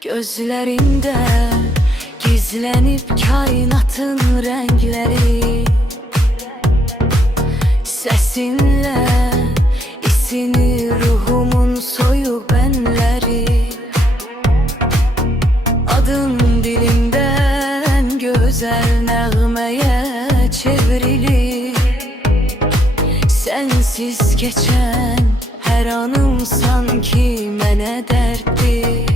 Gözlerinde gizlenip kainatın renkleri, sesinle isini ruhumun soyuk benleri. Adın dilimden güzel nəğmeye çevrilir. Sensiz geçen her anım sanki mənə dərddir.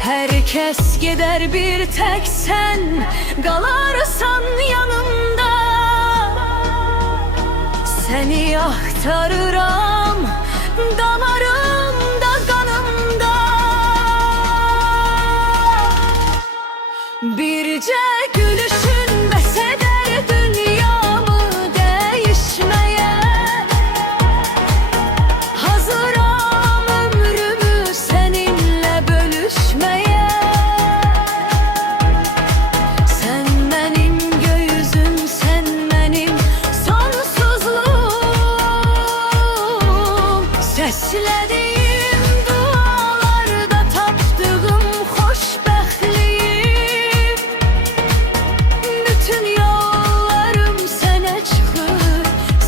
Herkes gider, bir tek sen kalarsan yanımda. Seni aktarıram damarımda, kanımda. Birce gülüşün bəs eder dünyamı değişmeye. Hazıram ömrümü seninle bölüşmeye. Sen benim göğüzüm, sen benim sonsuzluğum. Seslediğim dualarda taptığım xoşbəxtliğim. Bütün yollarım sənə çıxır.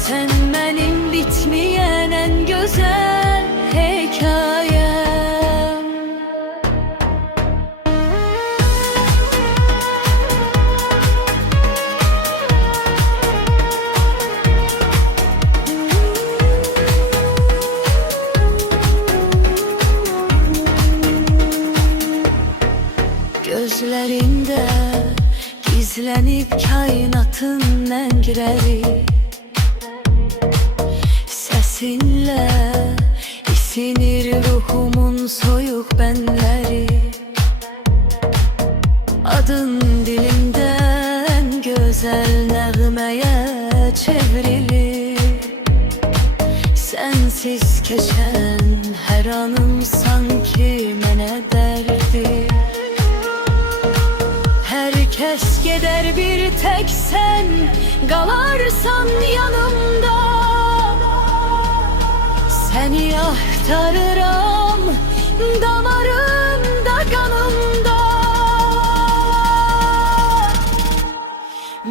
Sen benim bitmeyen en güzel hikayem. Gözlerinde gizlenip kainatın renkleri, sesinle isinir ruhumun soyuk benleri. Adın dilimden güzel nəğmeye çevrilir. Sensiz geçen her anım sanki mənə dərdir. Herkes gider, bir tek sen kalarsan yanımda. Seni aktarıram damarımda, kanımda.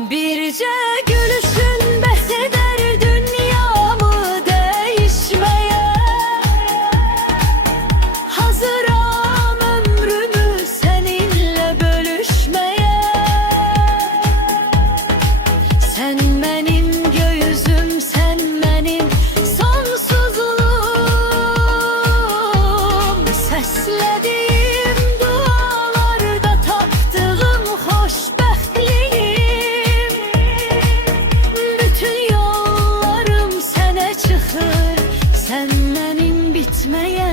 Birce gülüşün bəs eder dünyamı değişmeye. Hazıram ömrümü seninle bölüşmeye. Sen benim göğüzüm, sen benim sonsuzluğum. Seslediğim dualarda taptığım xoşbəxtliğim. Bütün yollarım sənə çıxır. Sen benim bitmeyen